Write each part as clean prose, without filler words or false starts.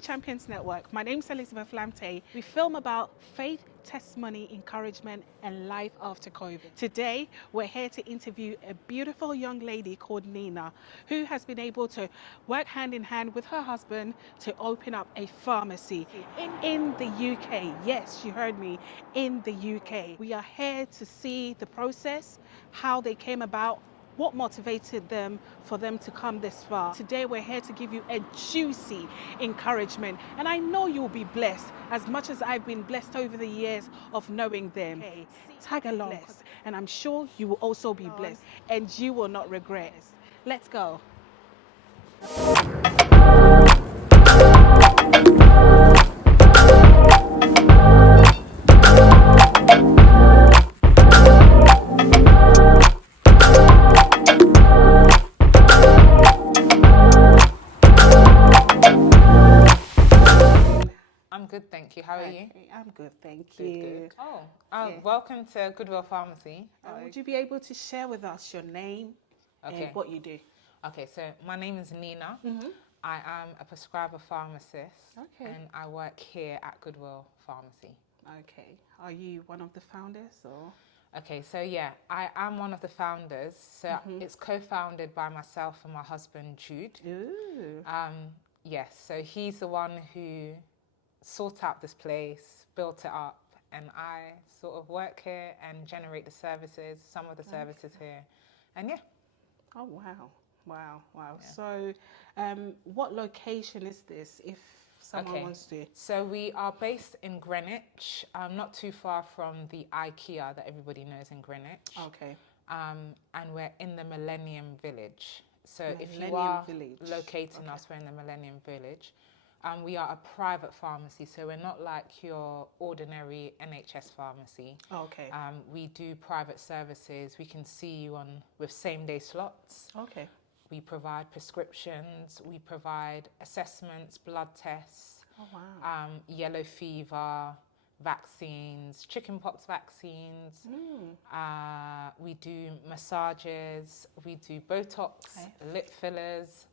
to Champions Network. My name's Elizabeth Lamte. We film about faith, testimony, encouragement, and life after COVID. Today, we're here to interview a beautiful young lady called Nina, who has been able to work hand in hand with her husband to open up a pharmacy in the UK. Yes, you heard me, in the UK. We are here to see the process, how they came about, what motivated them for them to come this far. Today we're here to give you a juicy encouragement, and I know you'll be blessed as much as I've been blessed over the years of knowing them. Okay. Tag along, and I'm sure you will also be blessed and you will not regret. Let's go. I'm good, thank you. How are you? I'm good, thank Good, you. good. Yeah. Welcome to Goodwill Pharmacy. Would you be able to share with us your name and Okay. what you do? Okay, so my name is Nina. I am a prescriber pharmacist, Okay. and I work here at Goodwill Pharmacy. Okay. Are you one of the founders or? Okay, so yeah, I am one of the founders. So it's co-founded by myself and my husband, Jude. Ooh. Yes, so he's the one who sought out this place, built it up, and I sort of work here and generate the services, some of the services here. And yeah. Oh, wow. Wow. Wow. Yeah. So, what location is this if someone wants to? So we are based in Greenwich, not too far from the IKEA that everybody knows in Greenwich. Okay. And we're in the Millennium Village. So if you Millennium are Village. locating us, we're in the Millennium Village. We are a private pharmacy, so we're not like your ordinary NHS pharmacy. Okay. We do private services. We can see you with same-day slots. Okay. We provide prescriptions. We provide assessments, blood tests. Oh, wow. Yellow fever, vaccines, chickenpox vaccines. We do massages. We do Botox, lip fillers.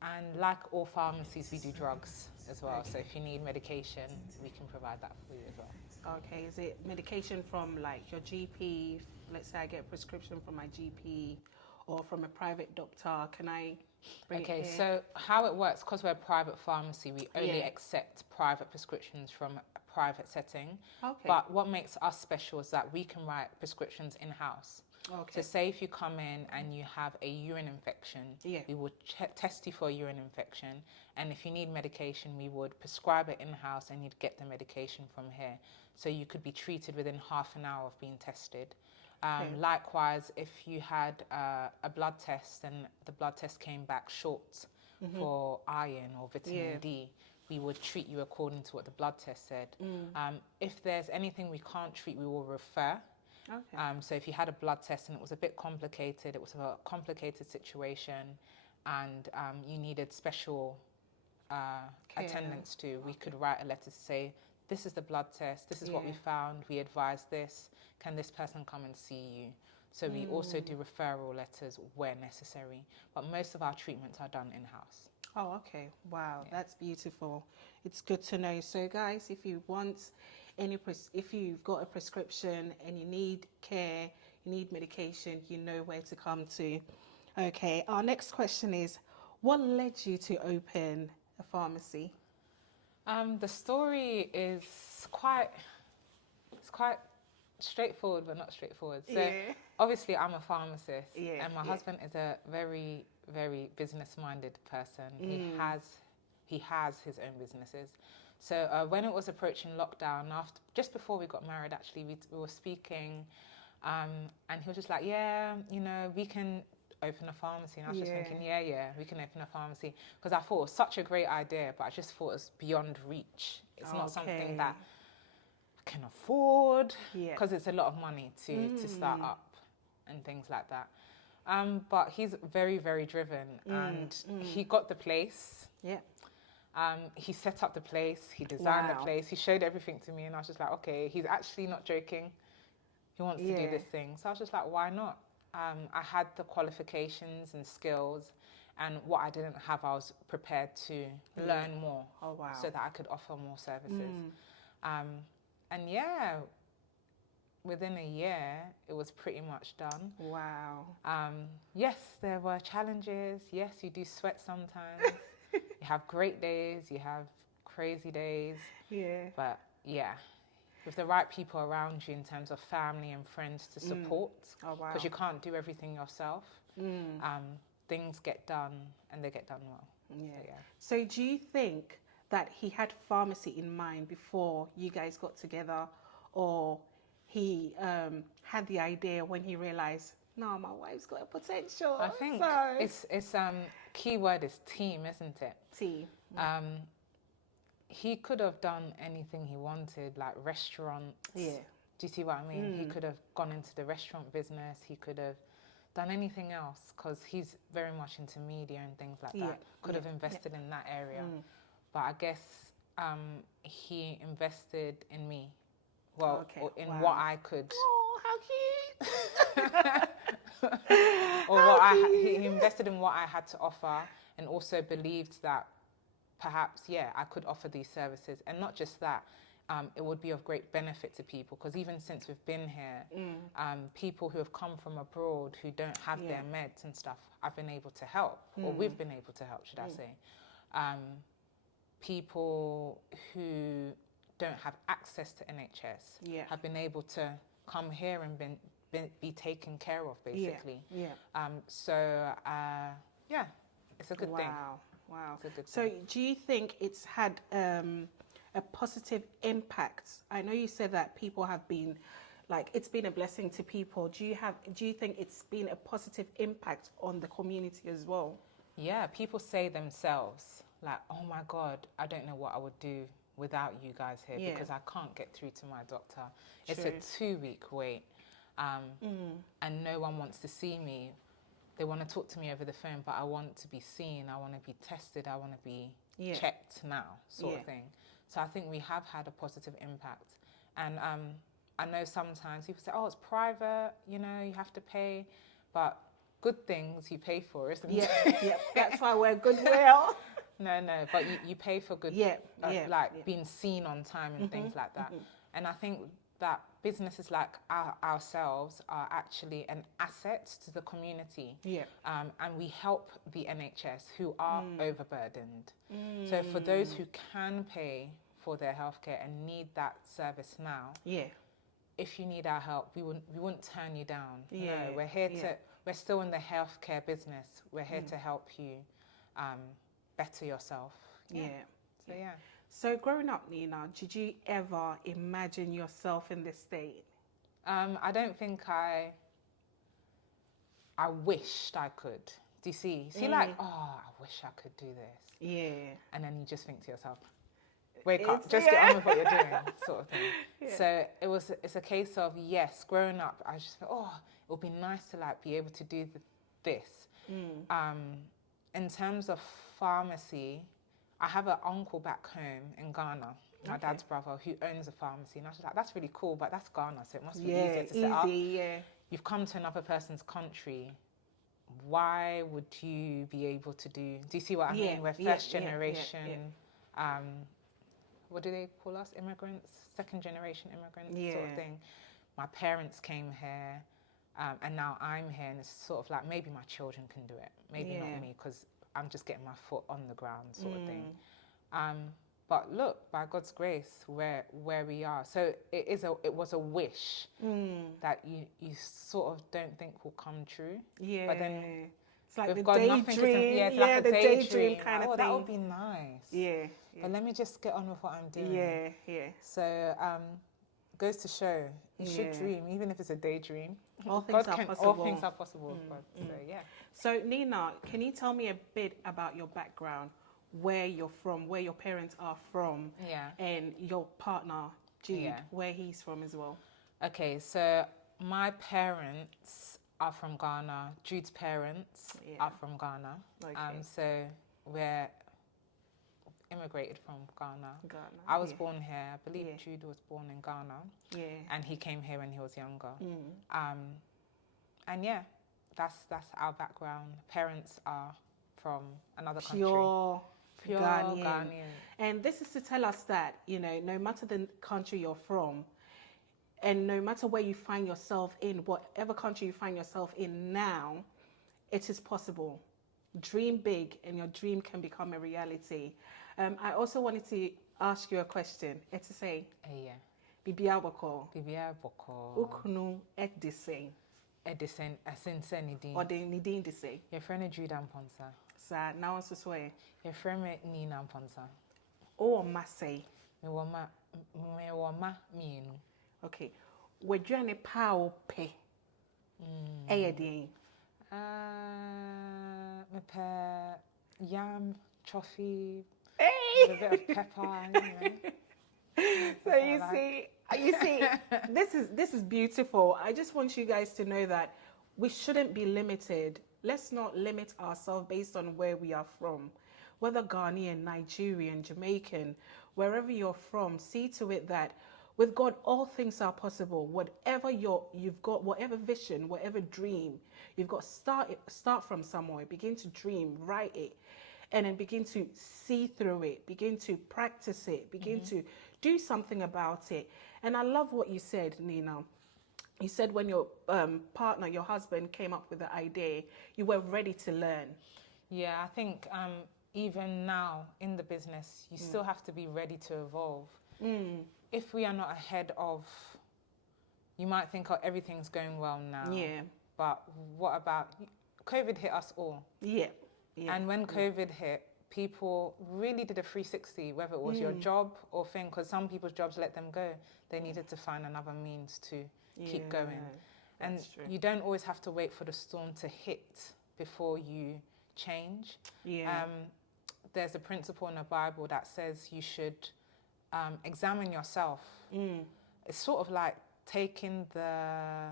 And like all pharmacies, we do drugs as well. So if you need medication, we can provide that for you as well. Okay. Is it medication from like your GP? Let's say I get a prescription from my GP or from a private doctor. Can I bring it here? So how it works, because we're a private pharmacy, we only accept private prescriptions from a private setting. Okay. But what makes us special is that we can write prescriptions in-house. Okay. So say if you come in and you have a urine infection, we would test you for a urine infection. And if you need medication, we would prescribe it in-house and you'd get the medication from here. So you could be treated within half an hour of being tested. Likewise, if you had a blood test and the blood test came back short for iron or vitamin D, we would treat you according to what the blood test said. If there's anything we can't treat, we will refer. Okay. So if you had a blood test and it was a bit complicated, it was a complicated situation, and you needed special attendance to, we could write a letter to say, this is the blood test, this is what we found, we advise this, can this person come and see you? So we also do referral letters where necessary, but most of our treatments are done in-house. Oh, okay. Wow, that's beautiful. It's good to know. So, guys, if you want if you've got a prescription and you need care, you need medication, you know where to come to. Okay. Our next question is, what led you to open a pharmacy? The story is quite straightforward, but not straightforward. So obviously I'm a pharmacist, and my husband is a very, very business-minded person. He has his own businesses. So when it was approaching lockdown, just before we got married, actually, we were speaking, and he was just like, we can open a pharmacy. And I was just thinking, we can open a pharmacy. Because I thought it was such a great idea, but I just thought it was beyond reach. It's not something that I can afford, because it's a lot of money to start up and things like that. But he's very, very driven, and he got the place. He set up the place, he designed the place, he showed everything to me, and I was just like, okay, he's actually not joking. He wants to do this thing. So I was just like, why not? I had the qualifications and skills, And what I didn't have, I was prepared to learn more. Oh, wow. So that I could offer more services. And yeah, within a year, it was pretty much done. Wow. Yes, there were challenges. Yes, you do sweat sometimes. You have great days, you have crazy days. Yeah. But yeah, with the right people around you in terms of family and friends to support, because you can't do everything yourself, things get done and they get done well. Yeah. So do you think that he had pharmacy in mind before you guys got together, or he had the idea when he realized, no, my wife's got a potential? I think it's key word is team, isn't it? Team. He could have done anything he wanted, like restaurants. Yeah. Do you see what I mean? He could have gone into the restaurant business. He could have done anything else because he's very much into media and things like that. Could have invested in that area. But I guess he invested in me. Well, in what I could. Oh, how cute. Or he invested in what I had to offer, and also believed that perhaps, I could offer these services. And not just that, it would be of great benefit to people, because even since we've been here, people who have come from abroad who don't have their meds and stuff, I've been able to help, or we've been able to help, should I say. People who don't have access to NHS have been able to come here and be taken care of, basically. So, it's a good thing. Wow. It's a good so thing. do you think it's had a positive impact? I know you said that people have been, like, it's been a blessing to people. Do you think it's been a positive impact on the community as well? Yeah, people say themselves, like, oh my God, I don't know what I would do without you guys here, because I can't get through to my doctor. It's a 2-week wait, and no one wants to see me. They want to talk to me over the phone, but I want to be seen. I want to be tested. I want to be checked now, sort of thing. So I think we have had a positive impact. And I know sometimes people say, oh, it's private, you have to pay. But good things you pay for, isn't it? Yeah, that's why we're goodwill. No, but you pay for good, being seen on time and things like that. And I think that businesses like ourselves are actually an asset to the community. And we help the NHS who are overburdened. So for those who can pay for their healthcare and need that service now, if you need our help, we wouldn't turn you down. No, we're here we're still in the healthcare business. We're here to help you better yourself. So growing up, Nina, did you ever imagine yourself in this state? I don't think I wished I could. Do you see? Like, oh, I wish I could do this. And then you just think to yourself, wake up, just get on with what you're doing, sort of thing. So it's a case of, yes, growing up, I just thought, oh, it would be nice to like be able to do this. In terms of pharmacy, I have an uncle back home in Ghana, my dad's brother, who owns a pharmacy. And I was like, that's really cool, but that's Ghana, so it must be easier to set up. You've come to another person's country. Why would you be able to do you see what I mean? We're first generation, what do they call us? Immigrants? Second generation immigrants, sort of thing. My parents came here, and now I'm here, and it's sort of like, maybe my children can do it. Maybe not me, because I'm just getting my foot on the ground, sort of thing. But look, by God's grace, where we are. So it was a wish that you sort of don't think will come true. But then it's like we've the got nothing to daydream. it's like a the daydream kind of thing. That would be nice. But let me just get on with what I'm doing. So goes to show, you should dream, even if it's a daydream. All things are possible. All things are possible. So Nina, can you tell me a bit about your background, where you're from, where your parents are from, and your partner, Jude, where he's from as well? Okay, so my parents are from Ghana. Jude's parents are from Ghana. So we're immigrated from Ghana. I was born here. I believe Jude was born in Ghana. And he came here when he was younger. And that's our background. Parents are from another country. Pure Ghanaian. Ghanaian. And this is to tell us that, you know, no matter the country you're from, and no matter where you find yourself in, whatever country you find yourself in now, it is possible. Dream big and your dream can become a reality. I also wanted to ask you a question. It's to say, Bibia Boko. Bibia Boko. Ukunu Edison. Edison, Asinse Nidin. Or the Nidin de say. Your friend Jude Amponsa. Sir, now I'm so swear. Your friend Nina Amponsa. Oh, Masay. Me wama mienu. Okay. We're doing a power pay. Ayadine. Me pe yam, toffee, Hey! a bit of pepper, you know. So you see, this is beautiful. I just want you guys to know that we shouldn't be limited. Let's not limit ourselves based on where we are from. Whether Ghanaian, Nigerian, Jamaican, wherever you're from, see to it that with God, all things are possible. Whatever you've got, whatever vision, whatever dream, you've got start from somewhere. Begin to dream, write it, and then begin to see through it. Begin to practice it. Begin to do something about it. And I love what you said, Nina. You said when your partner, your husband, came up with the idea, you were ready to learn. Yeah, I think even now in the business, you still have to be ready to evolve. If we are not ahead of, you might think, oh, everything's going well now. Yeah. But what about, COVID hit us all. Yeah. And when COVID hit, people really did a 360, whether it was your job or thing, because some people's jobs let them go. They needed to find another means to keep going. And you don't always have to wait for the storm to hit before you change. Yeah. There's a principle in the Bible that says you should examine yourself. It's sort of like taking the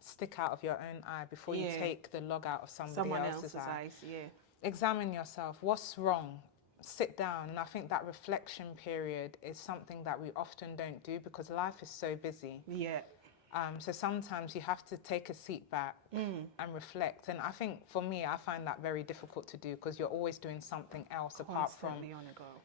stick out of your own eye before you take the log out of someone else's eyes. Examine yourself. What's wrong? Sit down. And I think that reflection period is something that we often don't do because life is so busy. So sometimes you have to take a seat back and reflect. And I think for me, I find that very difficult to do because you're always doing something else apart from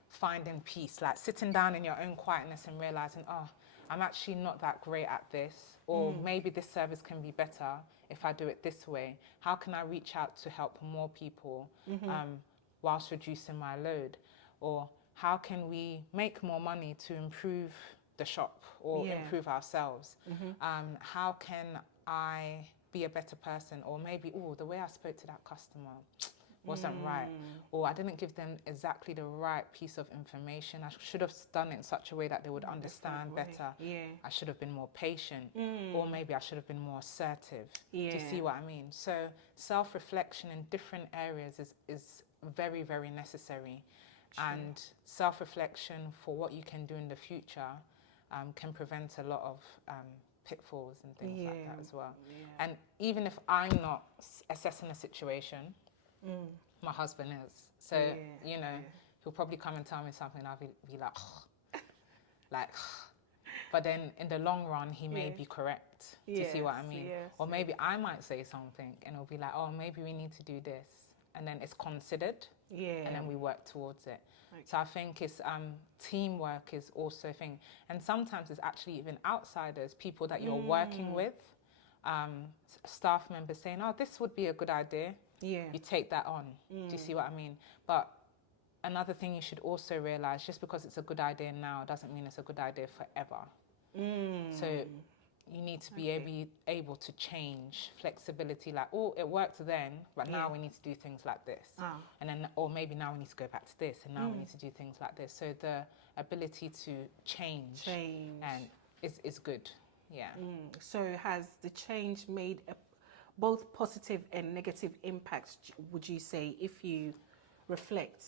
finding peace, like sitting down in your own quietness and realizing, oh, I'm actually not that great at this, or maybe this service can be better if I do it this way. How can I reach out to help more people whilst reducing my load? Or how can we make more money to improve the shop or improve ourselves? How can I be a better person? Or maybe, oh, the way I spoke to that customer wasn't right. Or I didn't give them exactly the right piece of information. I should have done it in such a way that they would understand better. I should have been more patient. Or maybe I should have been more assertive. Do you see what I mean? So self-reflection in different areas is very, very necessary. And self-reflection for what you can do in the future can prevent a lot of pitfalls and things like that as well. And even if I'm not assessing a situation, my husband is. So, you know, he'll probably come and tell me something and I'll be like, but then in the long run, he may be correct. Do you see what I mean? Or maybe I might say something and it'll be like, oh, maybe we need to do this. And then it's considered and then we work towards it. So I think it's teamwork is also a thing. And sometimes it's actually even outsiders, people that you're working with, staff members saying, oh, this would be a good idea. You take that on. Do you see what I mean? But another thing you should also realize, just because it's a good idea now doesn't mean it's a good idea forever. So you need to be able to change, flexibility, like, oh, it worked then, but now we need to do things like this. And then, or maybe now we need to go back to this, and now we need to do things like this. So the ability to change. And is good. So has the change made both positive and negative impacts, would you say, if you reflect?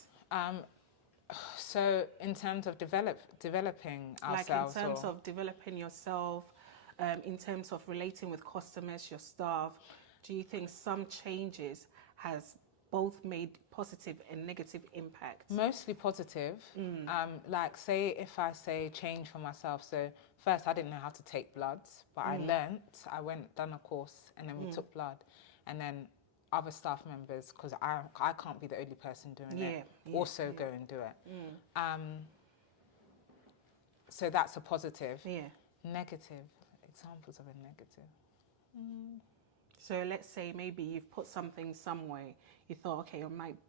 So in terms of developing ourselves? Like in terms of developing yourself, in terms of relating with customers, your staff, do you think some changes has both made positive and negative impacts? Mostly positive. Like say if I say change for myself, so first I didn't know how to take bloods, but I learnt, I went, done a course and then we took blood. And then other staff members, because I can't be the only person doing it, also go and do it. So that's a positive. Negative, examples of a negative. So let's say maybe you've put something somewhere, you thought, okay,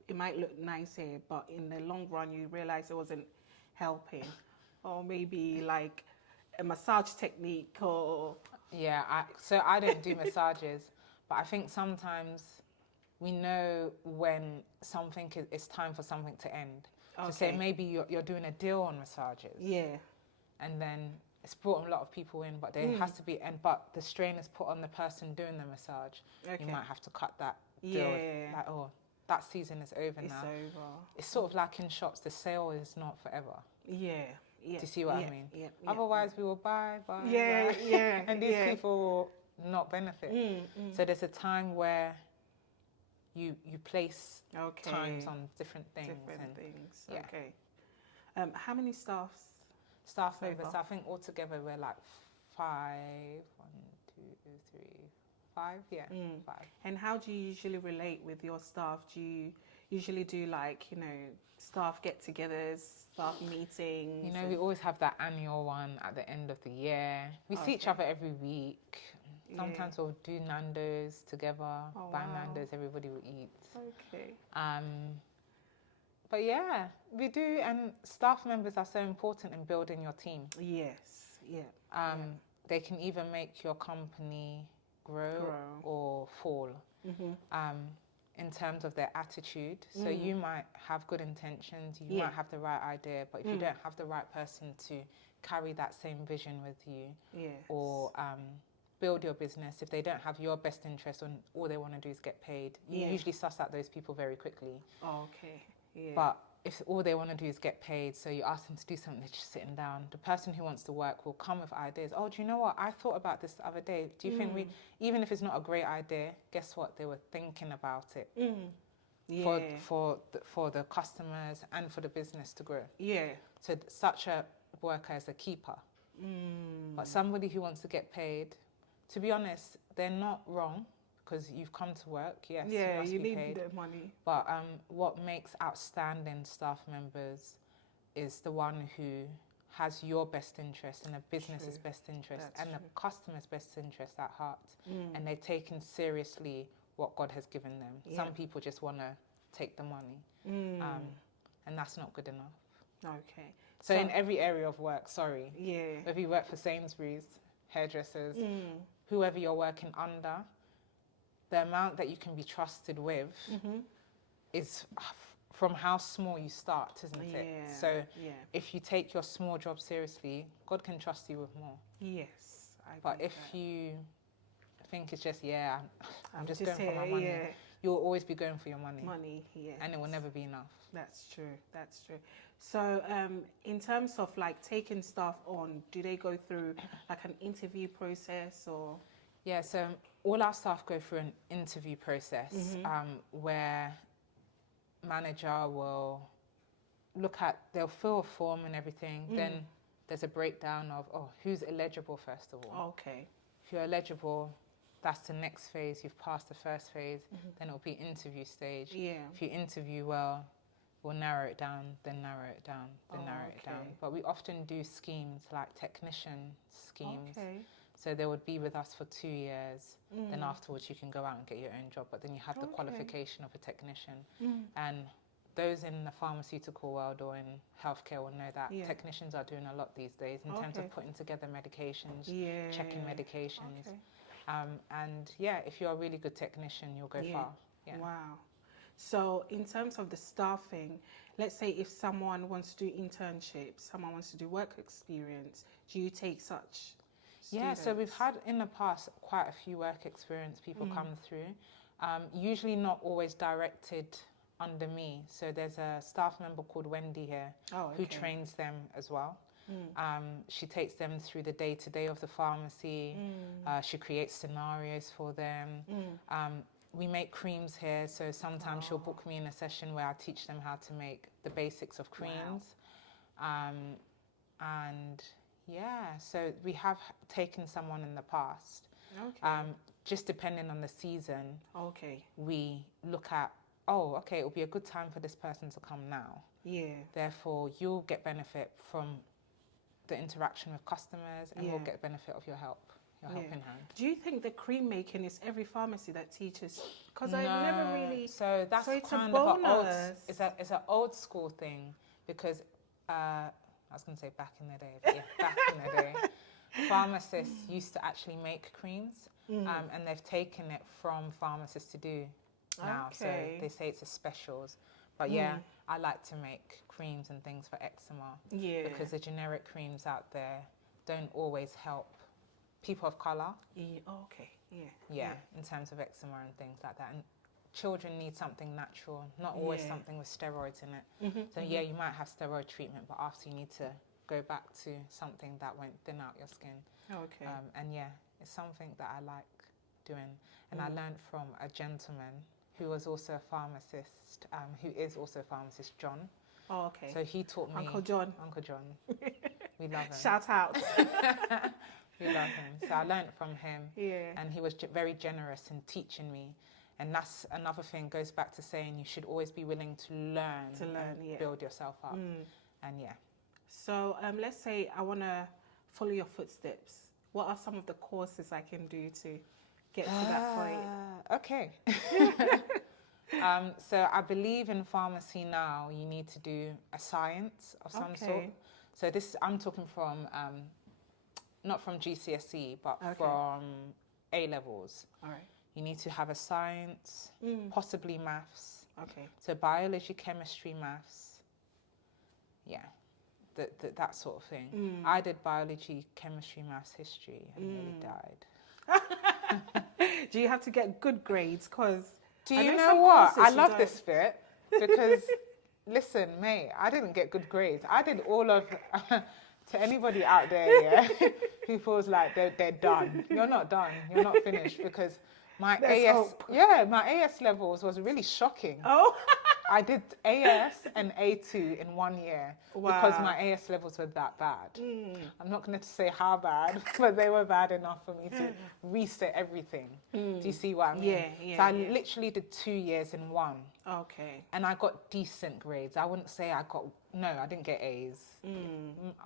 it might look nice here, but in the long run you realize it wasn't helping. Or maybe like a massage technique or... Yeah, so I don't do massages, but I think sometimes we know when it's time for something to end. So say maybe you're doing a deal on massages. Yeah. And then it's brought a lot of people in, but there has to be, but the strain is put on the person doing the massage. You might have to cut that deal. Like, oh, that season is over now. It's over. It's sort of like in shops, the sale is not forever. Yeah. Do you see what I mean? Yeah. Otherwise, we will buy. And these people will not benefit. So there's a time where you place times on different things. Okay. How many staff members? I think altogether we're like 5. 1, 2, 3, 5. Yeah, 5. And how do you usually relate with your staff? Do you usually do like, staff get-togethers, staff meetings? We always have that annual one at the end of the year. We see each other every week. Sometimes we'll do Nando's together, buy Nando's, everybody will eat. Okay. But yeah, we do, and staff members are so important in building your team. Yes, They can either make your company grow or fall. In terms of their attitude. So you might have good intentions, you might have the right idea, but if you don't have the right person to carry that same vision with you, or build your business, if they don't have your best interest and all they want to do is get paid, you usually suss out those people very quickly. But if all they want to do is get paid, so you ask them to do something, they're just sitting down. The person who wants to work will come with ideas. Oh, do you know what? I thought about this the other day. Do you think even if it's not a great idea, guess what? They were thinking about it for the customers and for the business to grow. So such a worker is a keeper. But somebody who wants to get paid, to be honest, they're not wrong. Because you've come to work, yes, you must be paid. Need the money. But what makes outstanding staff members is the one who has your best interest and the business's best interest and the customer's best interest at heart. And they're taking seriously what God has given them. Some people just want to take the money. And that's not good enough. Okay. So in every area of work, whether you work for Sainsbury's, hairdressers, whoever you're working under, the amount that you can be trusted with is from how small you start, isn't it? So if you take your small job seriously, God can trust you with more. Yes. But if you think it's just, I'm just going for my money, you'll always be going for your money. And it will never be enough. That's true. So in terms of like taking staff on, do they go through like an interview process or? Yeah, so all our staff go through an interview process where manager will they'll fill a form and everything. Then there's a breakdown of, who's eligible first of all. Okay. If you're eligible, that's the next phase. You've passed the first phase, then it'll be interview stage. If you interview well, we'll narrow it down, then narrow it down, then narrow it down. But we often do schemes like technician schemes. So they would be with us for 2 years. Then afterwards you can go out and get your own job. But then you have the qualification of a technician. And those in the pharmaceutical world or in healthcare will know that technicians are doing a lot these days in terms of putting together medications, checking medications. And if you're a really good technician, you'll go far. Wow. So in terms of the staffing, let's say if someone wants to do internships, someone wants to do work experience, do you take such students? So we've had in the past quite a few work experience people come through, usually not always directed under me. So there's a staff member called Wendy here who trains them as well. She takes them through the day-to-day of the pharmacy. She creates scenarios for them. We make creams here, so sometimes she'll book me in a session where I teach them how to make the basics of creams. And so we have taken someone in the past. just depending on the season, okay, we look at, oh, okay, it'll be a good time for this person to come now. Yeah. Therefore, you'll get benefit from the interaction with customers, and we'll get benefit of your help, your helping hand. Do you think the cream making is every pharmacy that teaches? Because I've never really. So that's it's kind a of bonus. It's an old school thing, because I was going to say back in the day, but yeah, back in the day, pharmacists used to actually make creams, and they've taken it from pharmacists to do now. So they say it's a specials. But yeah, I like to make creams and things for eczema. Yeah. Because the generic creams out there don't always help people of colour. Yeah. Okay. Yeah. Yeah, in terms of eczema and things like that. And children need something natural, not always something with steroids in it. So yeah, you might have steroid treatment, but after you need to go back to something that won't thin out your skin. Okay. And yeah, it's something that I like doing. And I learned from a gentleman who was also a pharmacist, who is also a pharmacist, John. Oh, okay. So he taught me. Uncle John. Uncle John. We love him. Shout out. We love him. So I learned from him. Yeah. And he was very generous in teaching me. And that's another thing, goes back to saying you should always be willing to learn and build yourself up. And yeah. So let's say I want to follow your footsteps. What are some of the courses I can do to get to that point? Okay. So I believe in pharmacy now, you need to do a science of some sort. So this, I'm talking from, not from GCSE, but from A levels. All right. You need to have a science, possibly maths. Okay. So biology, chemistry, maths. Yeah, that sort of thing. I did biology, chemistry, maths, history, and nearly died. Do you have to get good grades? Because do you know what? I love this bit because, listen, mate, I didn't get good grades. I did all of, to anybody out there, yeah, who feels like they're done. You're not done. You're not finished, because my my AS levels was really shocking. Oh. I did AS and A2 in 1 year because my AS levels were that bad. I'm not going to say how bad, but they were bad enough for me to reset everything. Do you see what I mean? So I literally did 2 years in one. Okay. And I got decent grades. I wouldn't say I didn't get A's.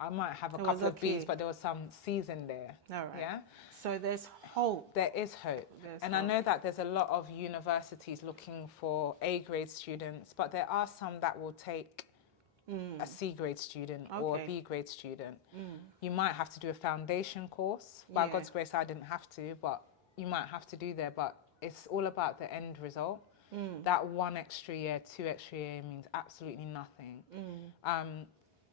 I might have a couple of B's, but there was some C's in there. All right. Yeah. So there's hope. There is hope. I know that there's a lot of universities looking for A grade students, but there are some that will take a C grade student or a B grade student. You might have to do a foundation course. By God's grace, I didn't have to, but you might have to do there. But it's all about the end result. That 1 extra year, 2 extra year means absolutely nothing.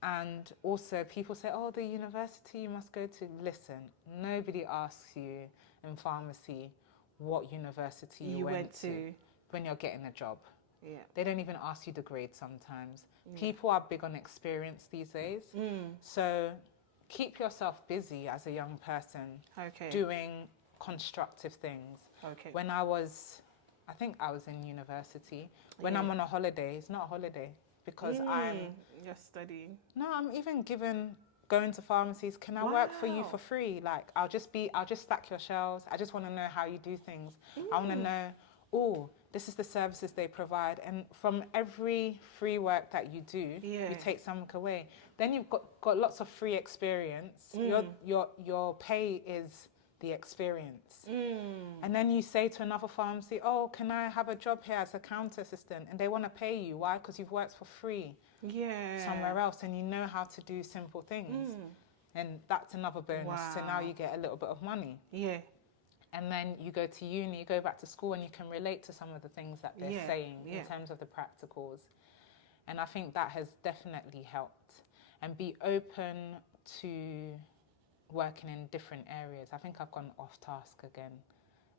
And also people say, oh, the university you must go to. Listen, nobody asks you in pharmacy what university you went to when you're getting a job. Yeah. They don't even ask you the grade sometimes. People are big on experience these days. So keep yourself busy as a young person doing constructive things. When I think I was in university. When I'm on a holiday, it's not a holiday because you're studying. No, I'm even going to pharmacies. Can I work for you for free? Like, I'll just stack your shelves. I just want to know how you do things. I want to know, this is the services they provide. And from every free work that you do, you take something away. Then you've got lots of free experience. Your pay is the experience. And then you say to another pharmacy, oh, can I have a job here as a counter assistant? And they want to pay you. Why? Because you've worked for free somewhere else and you know how to do simple things. And that's another bonus. So now you get a little bit of money. Yeah. And then you go to uni, you go back to school, and you can relate to some of the things that they're saying in terms of the practicals. And I think that has definitely helped. And be open to working in different areas. I think I've gone off task again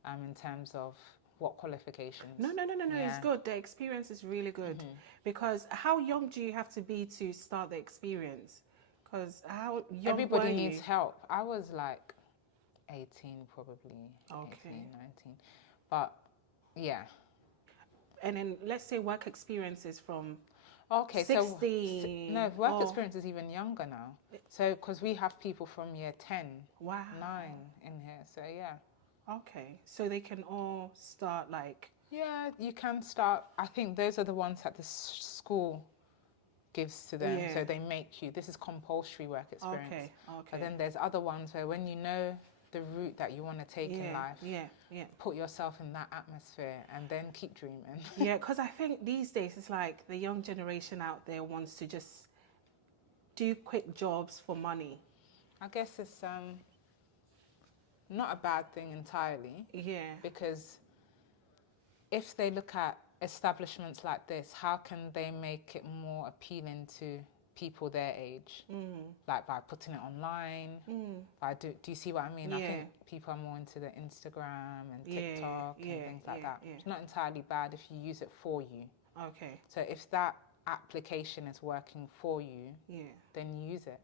in terms of what qualifications. No, it's good. The experience is really good. Because how young do you have to be to start the experience? Because how young everybody needs help. I was like 18 probably, 18, 19. But yeah. And then let's say work experiences from 16. No, work experience is even younger now. So, because we have people from year 10, 9 in here. So, yeah. Okay, so they can all start like... Yeah, you can start. I think those are the ones that the school gives to them. Yeah. So they make you. This is compulsory work experience. Okay, okay. But then there's other ones where when you know the route that you want to take in life, put yourself in that atmosphere and then keep dreaming. Yeah, because I think these days it's like the young generation out there wants to just do quick jobs for money. I guess it's not a bad thing entirely. Yeah. Because if they look at establishments like this, how can they make it more appealing to people their age? Like by putting it online. Do you see what I mean? I think people are more into the Instagram and TikTok and things like that. It's not entirely bad if you use it for you. Okay. So if that application is working for you, then use it.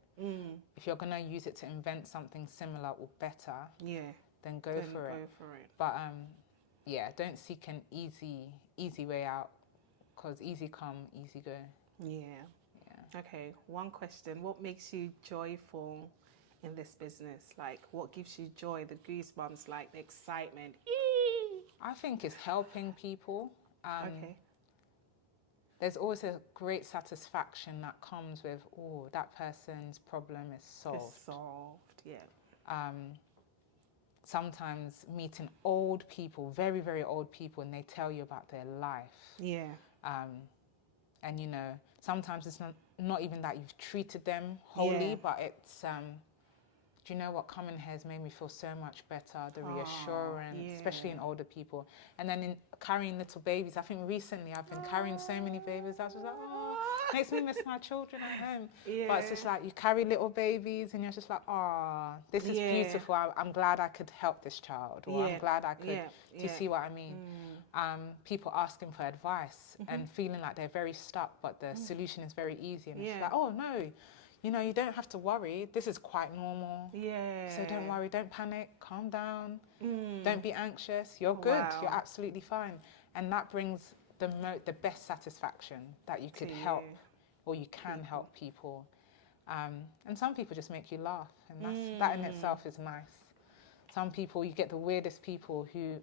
If you're gonna use it to invent something similar or better, then go for it. But don't seek an easy way out, because easy come, easy go. Yeah. Okay, one question. What makes you joyful in this business? Like, what gives you joy, the goosebumps, like the excitement? I think it's helping people. Okay. There's always a great satisfaction that comes with, oh, that person's problem is solved. It's solved, yeah. Sometimes meeting old people, very, very old people, and they tell you about their life. Yeah. And, you know, sometimes it's not even that you've treated them wholly, but it's, do you know what, coming here has made me feel so much better, the reassurance, especially in older people. And then in carrying little babies, I think recently I've been carrying so many babies, I was just like, oh, makes me miss my children at home. But it's just like, you carry little babies and you're just like, oh, this is beautiful. I'm glad I could help this child, or I'm glad I could. Do you see what I mean? People asking for advice and feeling like they're very stuck, but the solution is very easy. And it's like, oh, no, you know, you don't have to worry. This is quite normal. Yeah. So don't worry, don't panic, calm down. Don't be anxious. You're good. Wow. You're absolutely fine. And that brings the best satisfaction that you could help, or you can help people. And some people just make you laugh, and that in itself is nice. Some people, you get the weirdest people who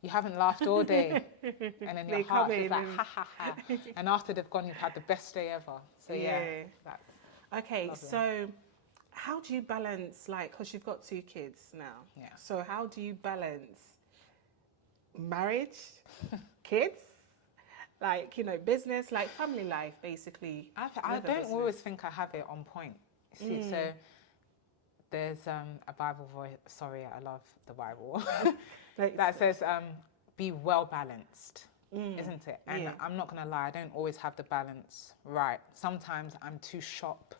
you haven't laughed all day, and then your heart is like, ha, ha, ha. And after they've gone, you've had the best day ever. So that's okay, lovely. So how do you balance, like, because you've got 2 kids now. Yeah. So how do you balance marriage, kids, like, you know, business, like family life, basically? I don't always think I have it on point. See, so there's a Bible voice. Sorry, I love the Bible. that says, be well balanced. Isn't it? And I'm not gonna lie, I don't always have the balance right. Sometimes I'm too shop,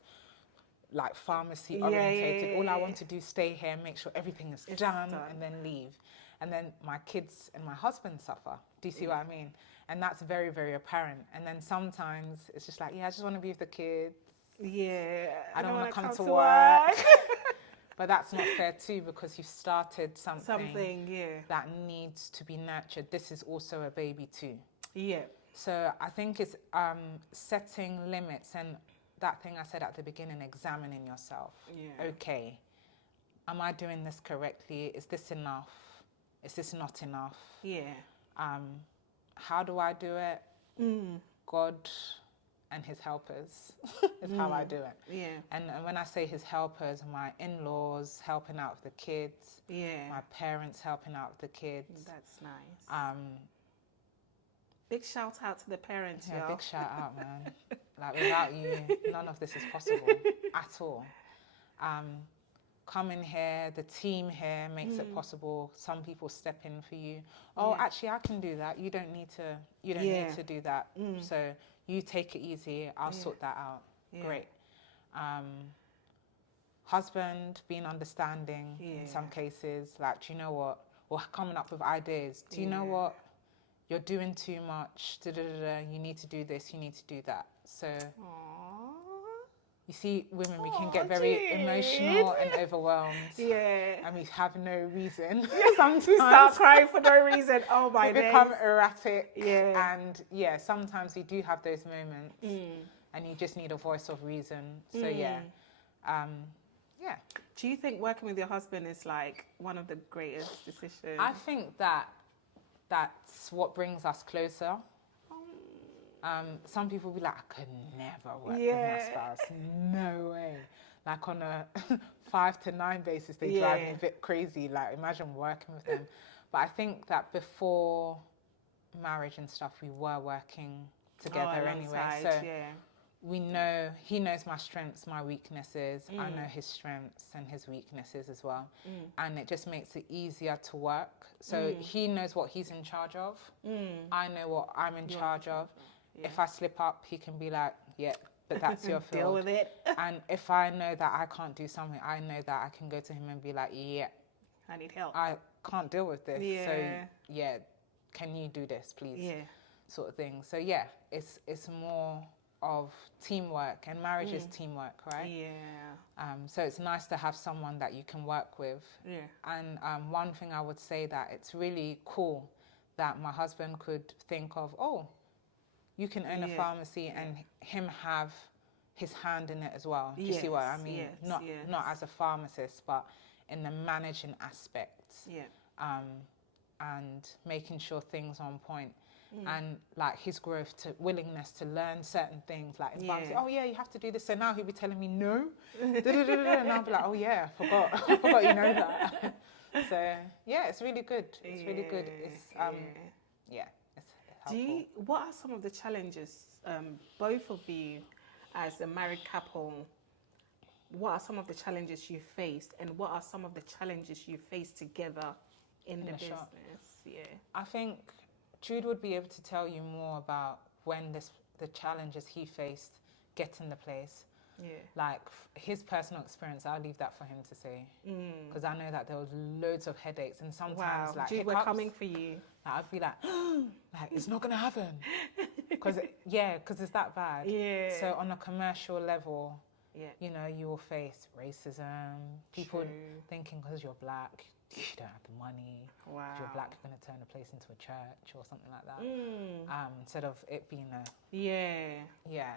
like pharmacy orientated. All I want to do is stay here, make sure everything is done, and then leave. And then my kids and my husband suffer. Do you see what I mean? And that's very, very apparent. And then sometimes it's just like, I just want to be with the kids. Yeah. I don't want to come to work. But that's not fair too, because you started something that needs to be nurtured. This is also a baby too. Yeah. So I think it's setting limits, and that thing I said at the beginning, examining yourself. Yeah. Okay, am I doing this correctly? Is this enough? Is this not enough? Yeah. How do I do it? God and his helpers is how I do it. Yeah. And when I say his helpers, my in-laws helping out with the kids. Yeah. My parents helping out with the kids. That's nice. Big shout out to the parents, y'all. Big shout out, man. Like, without you, none of this is possible at all. Coming here, the team here makes it possible. Some people step in for you. Oh, actually, I can do that. You don't need to. You don't need to do that. So you take it easy. I'll sort that out. Great. Husband being understanding in some cases. Like, do you know what? Or coming up with ideas. Do you know what? You're doing too much. You need to do this. You need to do that. So. Aww. You see, women, we can get very emotional and overwhelmed. Yeah. And we have no reason. Sometimes we start crying for no reason. Oh my days. We become erratic. Yeah. And sometimes we do have those moments. And you just need a voice of reason. So yeah. Do you think working with your husband is like one of the greatest decisions? I think that's what brings us closer. Some people be like, I could never work with my spouse. No way. Like on a 5 to 9 basis, they drive me a bit crazy. Like imagine working with them. But I think that before marriage and stuff, we were working together anyway. So we know, he knows my strengths, my weaknesses. I know his strengths and his weaknesses as well. And it just makes it easier to work. So he knows what he's in charge of. I know what I'm in charge of. Yeah. If I slip up, he can be like, yeah, but that's your field. Deal with it. And if I know that I can't do something, I know that I can go to him and be like, yeah, I need help. I can't deal with this. Yeah. So, yeah, can you do this, please? Yeah. Sort of thing. So, yeah, it's more of teamwork, and marriage is teamwork, right? Yeah. So it's nice to have someone that you can work with. Yeah. And one thing I would say that it's really cool that my husband could think of, oh, you can own a pharmacy and him have his hand in it as well. Do you see what I mean? Not as a pharmacist, but in the managing aspects. Yeah. And making sure things are on point. And like his growth to willingness to learn certain things, like in pharmacy, oh yeah, you have to do this. So now he'll be telling me no. And I'll be like, oh yeah, I forgot you know that. So yeah, it's really good. It's really good. It's what are some of the challenges, both of you as a married couple, what are some of the challenges you faced, and what are some of the challenges you faced together in the business? Shop. Yeah. I think Jude would be able to tell you more about when the challenges he faced get in the place. Yeah. Like his personal experience, I'll leave that for him to say. Because I know that there was loads of headaches, and sometimes like Jude, we're coming for you. Like, I'd be like, like it's not gonna happen. Because it's that bad. Yeah. So on a commercial level, you know, you will face racism. People thinking because you're black, you don't have the money. Wow. If you're black, you're going to turn a place into a church or something like that. Instead of it being a... Yeah.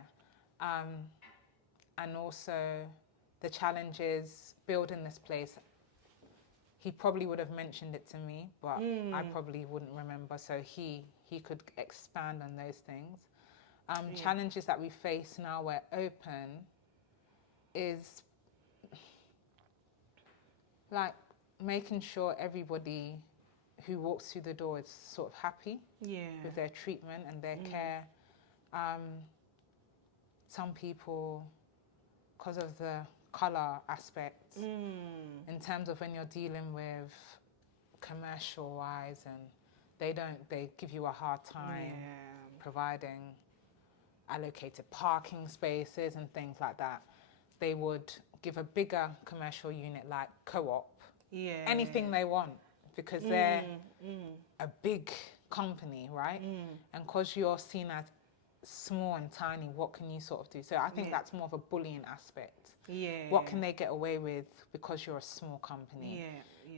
And also the challenges building this place. He probably would have mentioned it to me, but I probably wouldn't remember. So he could expand on those things. Challenges that we face now we're open is like making sure everybody who walks through the door is sort of happy with their treatment and their care. Some people, because of the colour aspect, in terms of when you're dealing with commercial wise, and they give you a hard time providing allocated parking spaces and things like that. They would give a bigger commercial unit like Co-op, anything they want, because they're a big company, right? And because you're seen as small and tiny, what can you sort of do? So I think that's more of a bullying aspect. What can they get away with because you're a small company?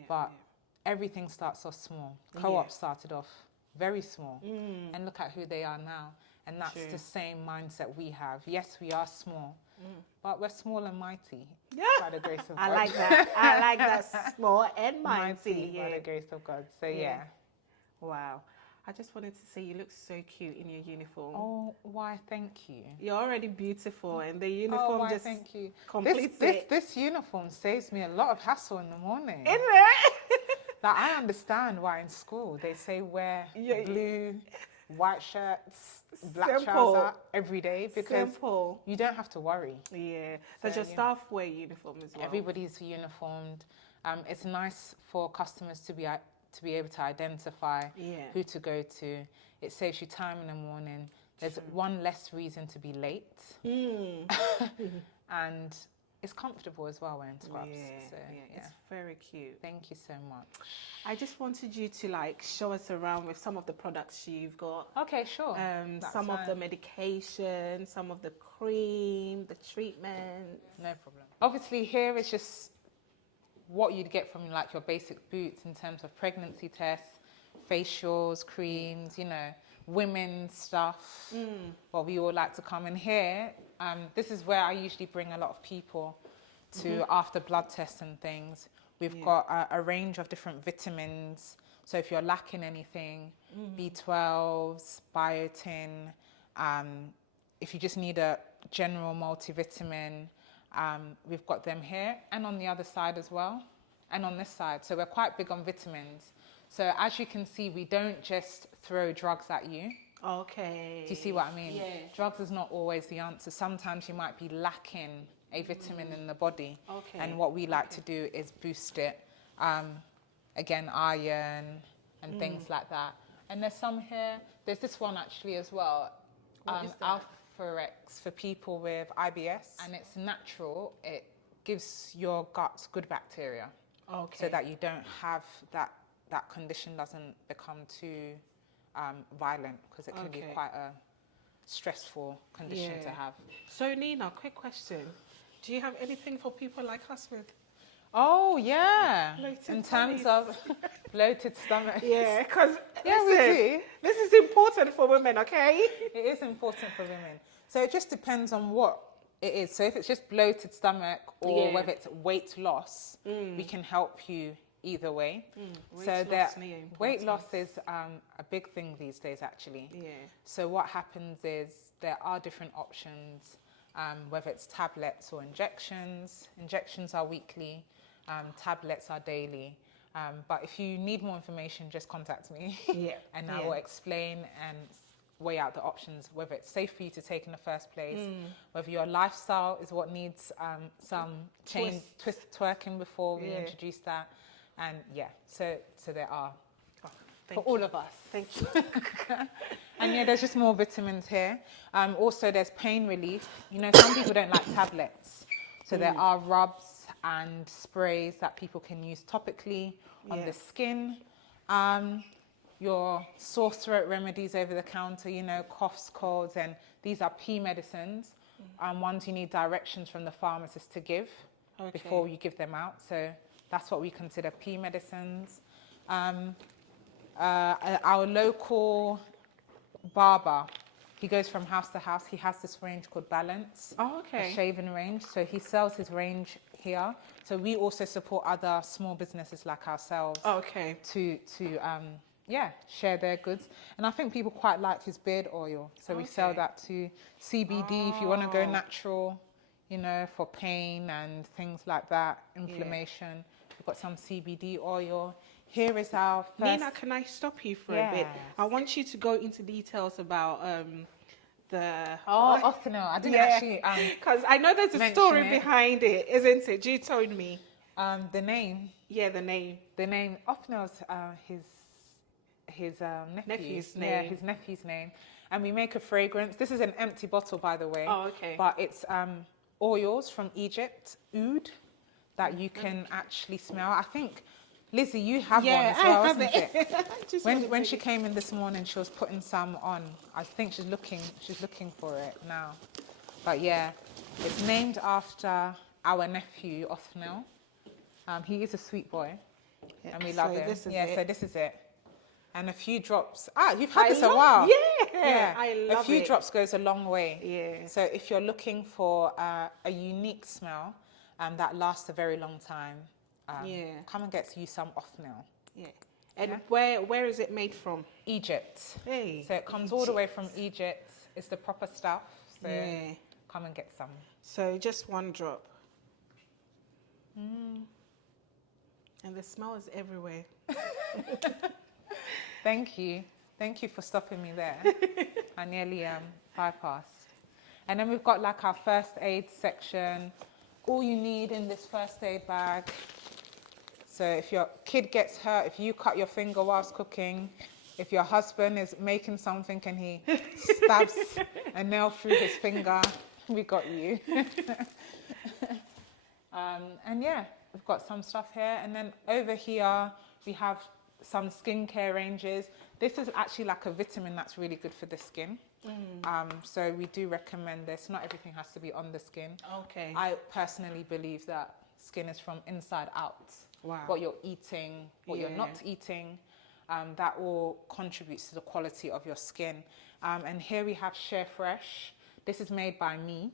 But everything starts off small. Co-op started off very small, and look at who they are now. And that's the same mindset we have. Yes, we are small, but we're small and mighty by the grace of God. I like that. I like that, small and mighty. By the grace of God. So Wow. I just wanted to say you look so cute in your uniform. Oh, why? Thank you. You're already beautiful, and the uniform just thank you. completes it. This uniform saves me a lot of hassle in the morning. Isn't it? Like, I understand why in school they say wear blue, white shirts, black trousers every day, because you don't have to worry. Yeah. Does your staff wear uniform as well? Everybody's uniformed. It's nice for customers to be able to identify who to go to. It saves you time in the morning. There's one less reason to be late. And it's comfortable as well wearing scrubs. It's very cute. Thank you so much. I just wanted you to show us around with some of the products you've got. Okay, sure. Some of the medication, some of the cream, the treatments. No problem. Obviously here is just what you'd get from your basic boots in terms of pregnancy tests, facials, creams, women's stuff. What we all like to come in here. This is where I usually bring a lot of people to after blood tests and things. We've got a range of different vitamins. So if you're lacking anything, B12s, biotin, if you just need a general multivitamin, we've got them here and on the other side as well, and on this side. So we're quite big on vitamins. So as you can see, we don't just throw drugs at you. Okay. Do you see what I mean? Yeah. Drugs is not always the answer. Sometimes you might be lacking a vitamin in the body. Okay. And what we like to do is boost it. Again, iron and things like that. And there's some here. There's this one actually as well. What is that? Alpha-Rex for people with IBS. And it's natural. It gives your guts good bacteria. Okay. So that you don't have that condition doesn't become too violent, because it can be quite a stressful condition to have. So Nina, quick question. Do you have anything for people like us with Oh, yeah. bloated In terms tummies? of bloated stomach. Yeah, because Yeah, we do. this is important for women, okay? It is important for women. So it just depends on what it is. So if it's just bloated stomach or whether it's weight loss, we can help you either way. Weight loss is a big thing these days, actually. Yeah. So what happens is there are different options, whether it's tablets or injections. Injections are weekly, tablets are daily. But if you need more information, just contact me. And I will explain and weigh out the options, whether it's safe for you to take in the first place, whether your lifestyle is what needs some change, twerking before we introduce that. And so there are for all of us. Thank you. And there's just more vitamins here. Also, there's pain relief. You know, some people don't like tablets. So there are rubs and sprays that people can use topically on the skin. Your sore throat remedies over the counter, you know, coughs, colds, and these are P medicines. Ones you need directions from the pharmacist to give before you give them out. So that's what we consider P medicines. Our local barber, he goes from house to house. He has this range called Balance, a shaving range. So he sells his range here. So we also support other small businesses like ourselves to share their goods. And I think people quite like his beard oil. So we sell that to CBD if you want to go natural, you know, for pain and things like that, inflammation. We've got some CBD oil. Here is our first... Nina, can I stop you for a bit? I want you to go into details about the... Optional. I didn't actually... Because I know there's a story behind it, isn't it? You told me. The name? Yeah, the name. The name, Optional's his nephew's name. Yeah, his nephew's name. And we make a fragrance. This is an empty bottle, by the way. But it's oils from Egypt, oud, that you can actually smell. I think, Lizzie, you have one as well, isn't it? When she came in this morning, she was putting some on. I think she's looking for it now. But yeah, it's named after our nephew, Othniel. He is a sweet boy, and we love him. So this is it. And a few drops. You've had this a while. Yeah, I love it. A few drops goes a long way. Yeah. So if you're looking for a unique smell that lasts a very long time, come and get you some Othniel. Yeah. And where is it made from? Egypt. Hey. So it comes all the way from Egypt. It's the proper stuff. So come and get some. So just one drop. And the smell is everywhere. Thank you. Thank you for stopping me there. I nearly bypassed. And then we've got like our first aid section. All you need in this first aid bag. So if your kid gets hurt, if you cut your finger whilst cooking, if your husband is making something and he stabs a nail through his finger, we got you. And yeah, we've got some stuff here. And then over here, we have some skincare ranges. This is actually like a vitamin that's really good for the skin. So we do recommend this. Not everything has to be on the skin. Okay. I personally believe that skin is from inside out. Wow. What you're eating, what you're not eating, that all contributes to the quality of your skin. And here we have Share Fresh. This is made by me.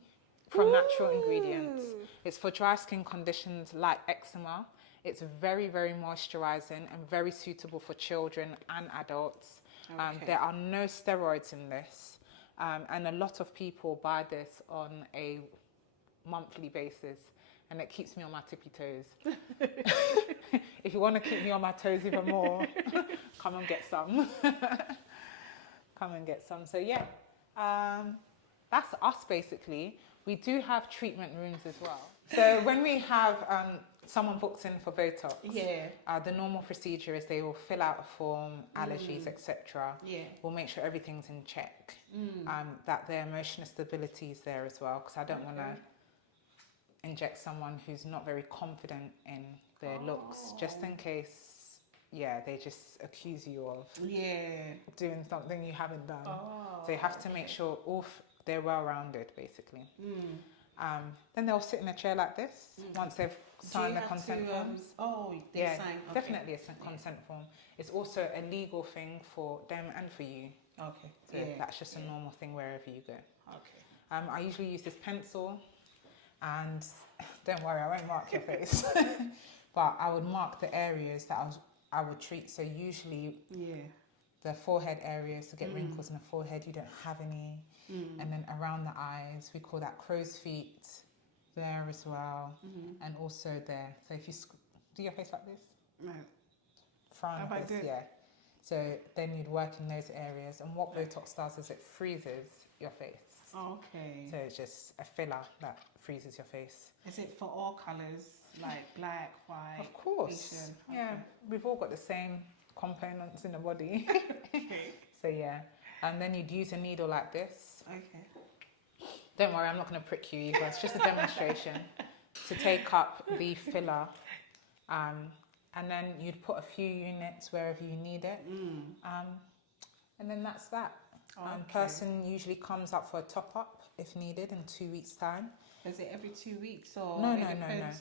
from natural ingredients. It's for dry skin conditions like eczema. It's very, very moisturizing and very suitable for children and adults. There are no steroids in this. And a lot of people buy this on a monthly basis, and it keeps me on my tippy toes. If you want to keep me on my toes even more, come and get some. Come and get some. So yeah, that's us basically. We do have treatment rooms as well. So when we have someone books in for Botox, the normal procedure is they will fill out a form, allergies, etc. We'll make sure everything's in check, that their emotional stability is there as well, because I don't want to inject someone who's not very confident in their looks, just in case, they just accuse you of doing something you haven't done. So you have to make sure they're well-rounded, basically. Then they'll sit in a chair like this once they've signed the consent forms. Sign. Definitely a consent form. It's also a legal thing for them and for you. So that's just a normal thing wherever you go. I usually use this pencil, and don't worry, I won't mark your face, but I would mark the areas that I would treat. So usually the forehead areas, to get wrinkles in the forehead, you don't have any. And then around the eyes, we call that crow's feet, there as well, and also there. So if you do your face like this, frown like this, So then you'd work in those areas, and what Botox does is it freezes your face. So it's just a filler that freezes your face. Is it for all colours, like black, white? Of course. Asian? We've all got the same components in the body. So and then you'd use a needle like this. Don't worry, I'm not going to prick you either. It's just a demonstration to take up the filler. And then you'd put a few units wherever you need it. And then that's that. Person usually comes up for a top-up if needed in 2 weeks' time. Is it every 2 weeks or no.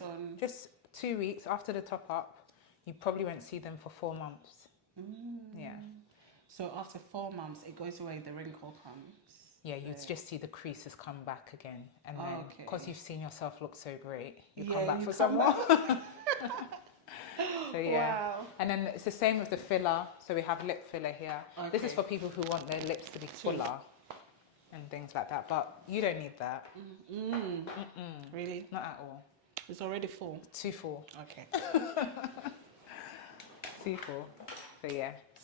on... Just 2 weeks after the top-up. You probably won't see them for 4 months. So after 4 months, it goes away, the wrinkle comes. You'd just see the creases come back again. And then, because you've seen yourself look so great, you come back for some more. So Wow. And then it's the same with the filler. So we have lip filler here. This is for people who want their lips to be fuller and things like that. But you don't need that. Really? Not at all. It's already full. Too full. Too full. So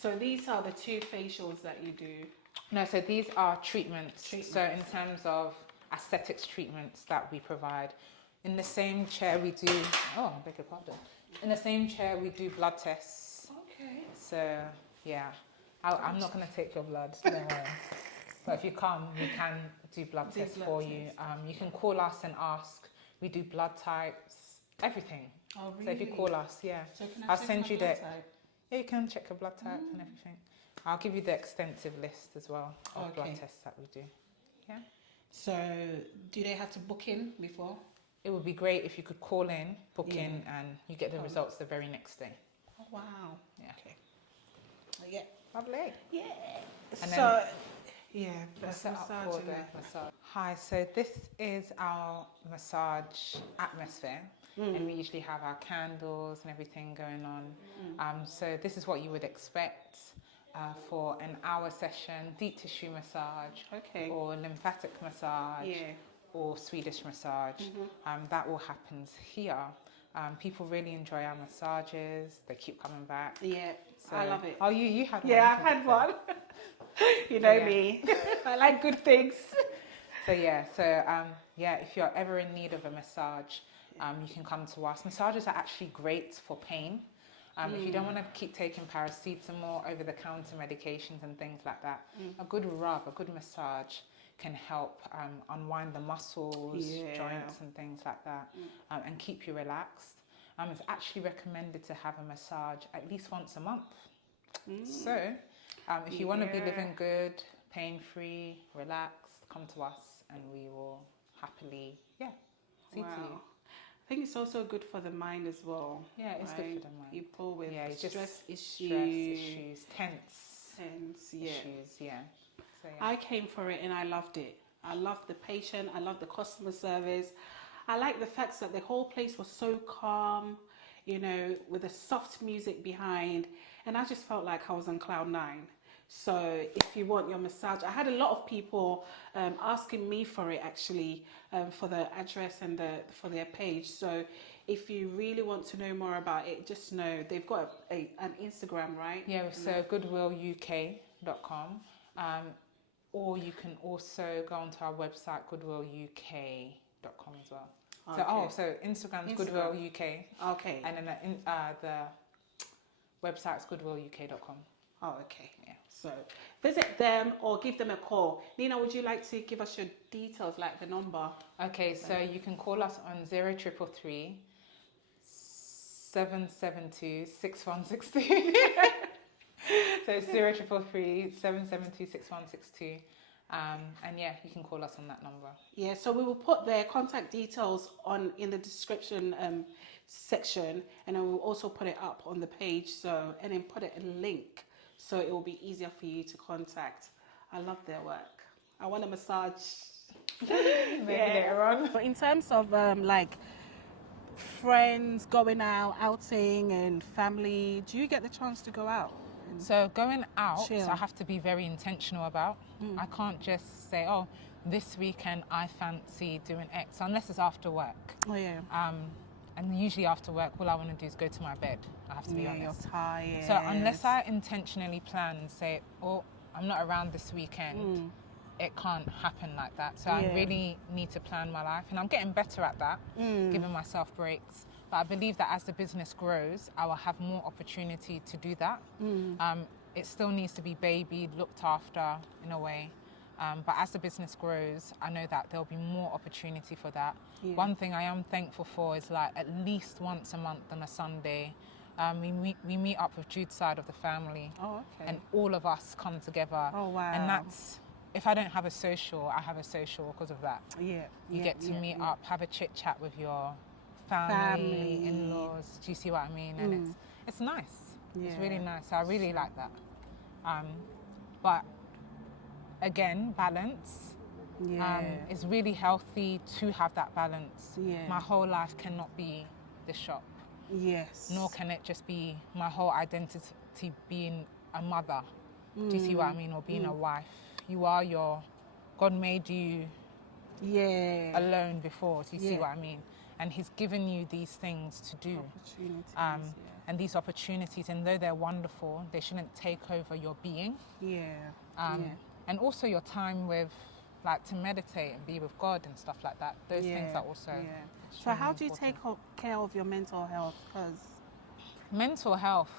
So these are the 2 facials that you do? No, so these are treatments. So in terms of aesthetics treatments that we provide. In the same chair we do, I beg your pardon. In the same chair we do blood tests. So I'm not going to take your blood, don't worry. But if you come, we can do blood tests for you. You can call us and ask. We do blood types, everything. Oh, really? So if you call us, So can I'll send you blood the... type? you can check your blood type and everything. I'll give you the extensive list as well of blood tests that we do. So do they have to book in before? It would be great if you could call in, book in, and you get the results the very next day. Oh, wow. Lovely. And so, let's set up for the massage. Hi, so this is our massage atmosphere. And we usually have our candles and everything going on. So this is what you would expect for an hour session, deep tissue massage, or lymphatic massage, or Swedish massage. That all happens here. People really enjoy our massages. They keep coming back. So, I love it. Oh, you had one? I've had one. You know me. I like good things. So if you're ever in need of a massage, you can come to us. Massages are actually great for pain. If you don't want to keep taking paracetamol, over-the-counter medications and things like that, a good rub, a good massage can help unwind the muscles, joints and things like that, and keep you relaxed. It's actually recommended to have a massage at least once a month. So if you want to be living good, pain-free, relaxed, come to us and we will happily see to you. I think it's also good for the mind as well. It's good for the mind. People with stress issues, tense issues. So, I came for it and I loved it. I loved the patient. I loved the customer service. I like the fact that the whole place was so calm, you know, with the soft music behind. And I just felt like I was on cloud nine. So if you want your massage, I had a lot of people asking me for it actually, for the address and for their page. So if you really want to know more about it, just know they've got an Instagram, right? Yeah, so goodwilluk.com. Or you can also go onto our website, goodwilluk.com as well. Okay. So Instagram's Goodwill UK. Okay. And then the website's goodwilluk.com. Oh, okay. Yeah. So visit them or give them a call. Nina, would you like to give us your details, like the number? Okay, so you can call us on 0333 772 6162. So it's 0333 772 6162. And yeah, you can call us on that number. Yeah, so we will put their contact details in the description section, and then we'll also put it up on the page. So, and then put it in a link, so it will be easier for you to contact. I love their work. I want a massage. Maybe later on. But in terms of like friends going out, outing, and family, do you get the chance to go out? So going out, Chill. I have to be very intentional about. I can't just say, oh, this weekend I fancy doing X, unless it's after work. Oh yeah. And usually after work, all I want to do is go to my bed. I have to be honest. You're tired. So unless I intentionally plan and say, oh, I'm not around this weekend, it can't happen like that. So I really need to plan my life, and I'm getting better at that, giving myself breaks. But I believe that as the business grows, I will have more opportunity to do that. It still needs to be babied, looked after in a way. But as the business grows, I know that there'll be more opportunity for that. Yeah. One thing I am thankful for is like at least once a month on a Sunday, we meet up with Jude's side of the family. Oh, okay. And all of us come together. Oh, wow. And that's, if I don't have a social, I have a social because of that. Yeah. You get to meet up, have a chit chat with your family, in-laws. Do you see what I mean? And it's nice. Yeah. It's really nice. I really like that. But again, balance. Yeah. It's really healthy to have that balance. Yeah. My whole life cannot be the shop. Yes. Nor can it just be my whole identity being a mother. Do you see what I mean? Or being a wife. You are God made you alone before. Do you see what I mean? And He's given you these things to do. Opportunities. And these opportunities, and though they're wonderful, they shouldn't take over your being. And also your time with, like, to meditate and be with God and stuff like that. Those things are also So how do you take care of your mental health? Because mental health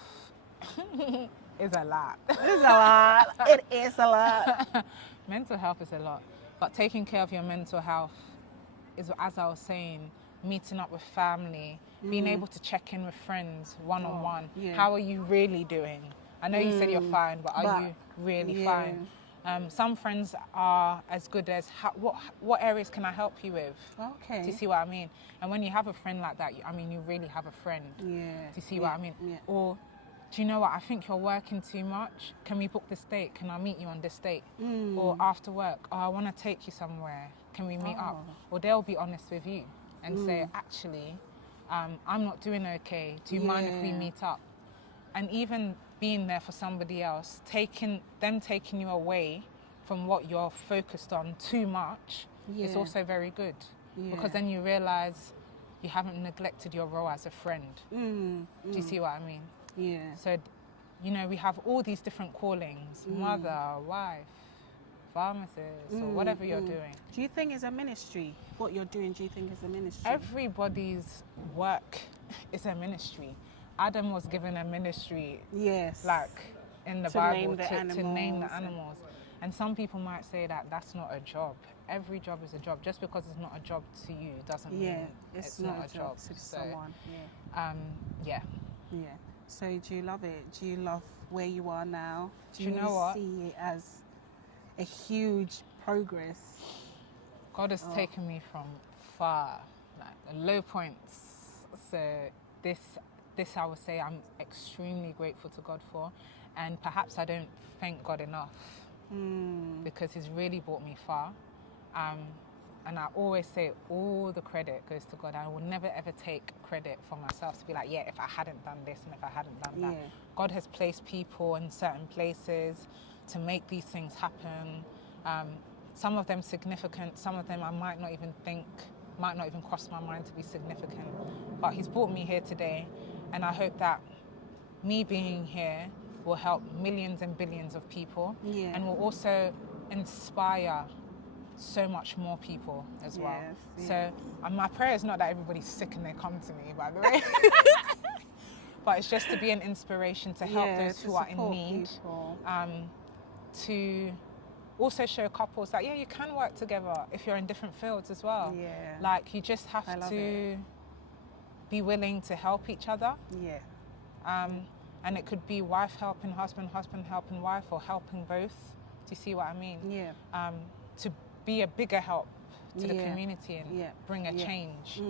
is a lot. It's a lot. It is a lot. Mental health is a lot. But taking care of your mental health is, as I was saying, meeting up with family, being able to check in with friends one-on-one. How are you really doing? I know you said you're fine, but are you really fine? Some friends are as good as, what areas can I help you with? Okay. Do you see what I mean? And when you have a friend like that, you really have a friend. Yeah. Do you see what I mean? Yeah. Or, do you know what, I think you're working too much. Can we book this date? Can I meet you on this date? Or after work, I want to take you somewhere. Can we meet up? Or they'll be honest with you and say, actually, I'm not doing okay. Do you mind if we meet up? And even being there for somebody else, taking you away from what you're focused on too much is also very good. Because then you realize you haven't neglected your role as a friend. Do you see what I mean? Yeah. So, we have all these different callings, mother, wife, pharmacist, or whatever you're doing. Do you think it's a ministry? What you're doing, do you think is a ministry? Everybody's work is a ministry. Adam was given a ministry, like in the Bible, to name the animals. And some people might say that that's not a job. Every job is a job. Just because it's not a job to you doesn't mean it's not a job to someone. Yeah. So do you love it? Do you love where you are now? Do you know what? See it as a huge progress? God has taken me from far, like low points. So this I would say I'm extremely grateful to God for, and perhaps I don't thank God enough because He's really brought me far. And I always say all the credit goes to God. I will never ever take credit for myself to be like, yeah, if I hadn't done this and if I hadn't done that. God has placed people in certain places to make these things happen. Some of them significant, some of them I might not even cross my mind to be significant. But He's brought me here today, and I hope that me being here will help millions and billions of people, and will also inspire so much more people as well. So my prayer is not that everybody's sick and they come to me, by the way, but it's just to be an inspiration to help those who are in need, to also show couples that you can work together if you're in different fields as well. Like, you just have to be willing to help each other. And it could be wife helping husband, husband helping wife, or helping both. Do you see what I mean? To be a bigger help to the community and bring a change.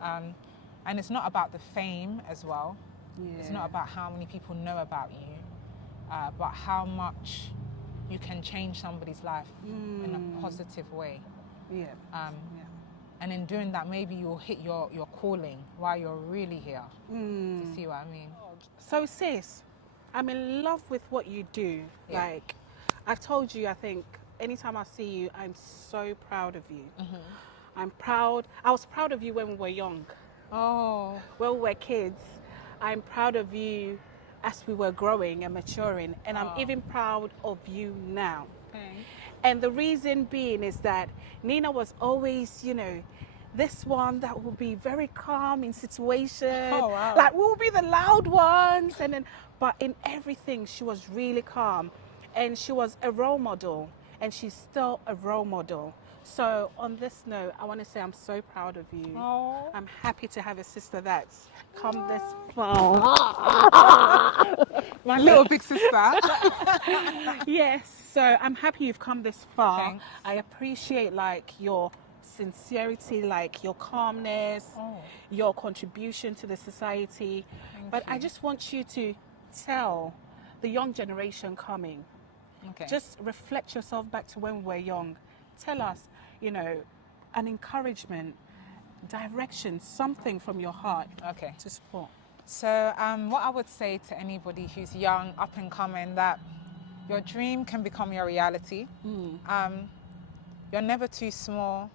And it's not about the fame as well. It's not about how many people know about you, but how much you can change somebody's life in a positive way. And in doing that, maybe you'll hit your calling while you're really here. Do you see what I mean? So sis, I'm in love with what you do. Like, I've told you, I think, anytime I see you, I'm so proud of you. I'm proud. I was proud of you when we were young. When we were kids. I'm proud of you as we were growing and maturing. And I'm even proud of you now. And the reason being is that Nina was always, this one that will be very calm in situations. Like, we will be the loud ones. But in everything, she was really calm. And she was a role model. And she's still a role model. So on this note, I want to say I'm so proud of you. I'm happy to have a sister that's come this far. My little big sister. Yes, so I'm happy you've come this far. Thanks. I appreciate your sincerity, your calmness, your contribution to the society. But I just want you to tell the young generation coming, just reflect yourself back to when we were young. Tell us, an encouragement, direction, something from your heart to support. So what I would say to anybody who's young, up and coming, that your dream can become your reality. You're never too small.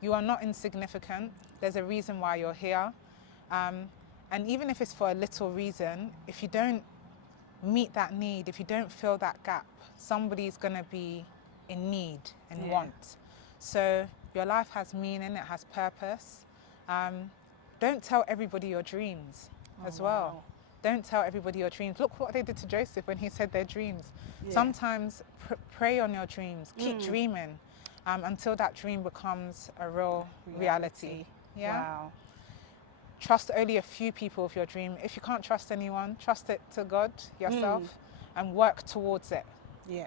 You are not insignificant. There's a reason why you're here. And even if it's for a little reason, if you don't meet that need, if you don't fill that gap, somebody's going to be in need and want. So your life has meaning, it has purpose. Don't tell everybody your dreams as well. Don't tell everybody your dreams. Look what they did to Joseph when he said their dreams. Sometimes pray on your dreams. Keep dreaming until that dream becomes a real reality. Trust only a few people with your dream. If you can't trust anyone, trust it to God, yourself, and work towards it.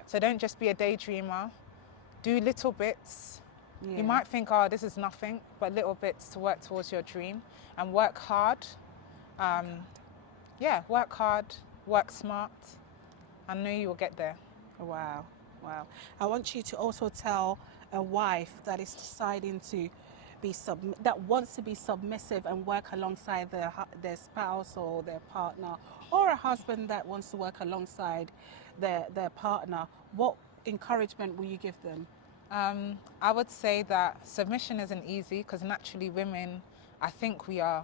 So don't just be a daydreamer. Do little bits. You might think, this is nothing, but little bits to work towards your dream, and work hard. Work hard, work smart. I know you will get there. Wow. I want you to also tell a wife that is deciding to that wants to be submissive and work alongside their spouse or their partner, or a husband that wants to work alongside their partner. What encouragement will you give them? I would say that submission isn't easy, because naturally women, I think we are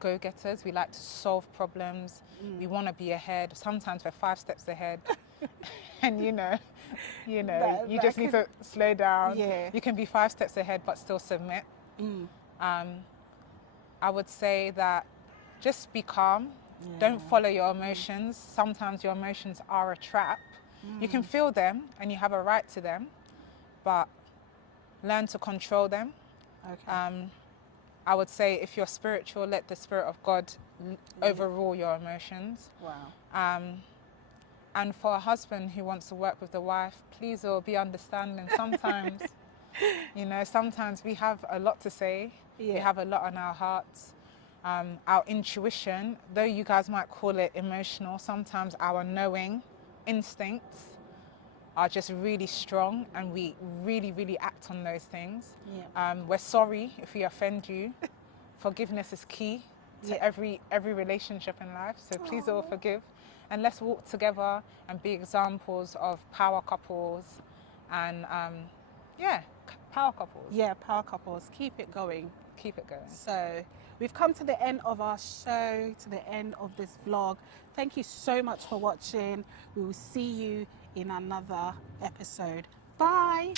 go-getters. We like to solve problems. We want to be ahead. Sometimes we're 5 steps ahead. And you just need to slow down. You can be 5 steps ahead but still submit. I would say that just be calm. Don't follow your emotions. Sometimes your emotions are a trap. You can feel them and you have a right to them, but learn to control them. I would say if you're spiritual, let the Spirit of God overrule your emotions. And for a husband who wants to work with the wife, please be understanding. Sometimes, sometimes we have a lot to say. We have a lot on our hearts. Our intuition, though you guys might call it emotional, sometimes our knowing instincts are just really strong, and we really, really act on those things. Yeah. We're sorry if we offend you. Forgiveness is key to every relationship in life. So please all forgive, and let's walk together and be examples of power couples, and power couples. Yeah, power couples. Keep it going. Keep it going. So we've come to the end of our show, to the end of this vlog. Thank you so much for watching. We will see you in another episode. Bye.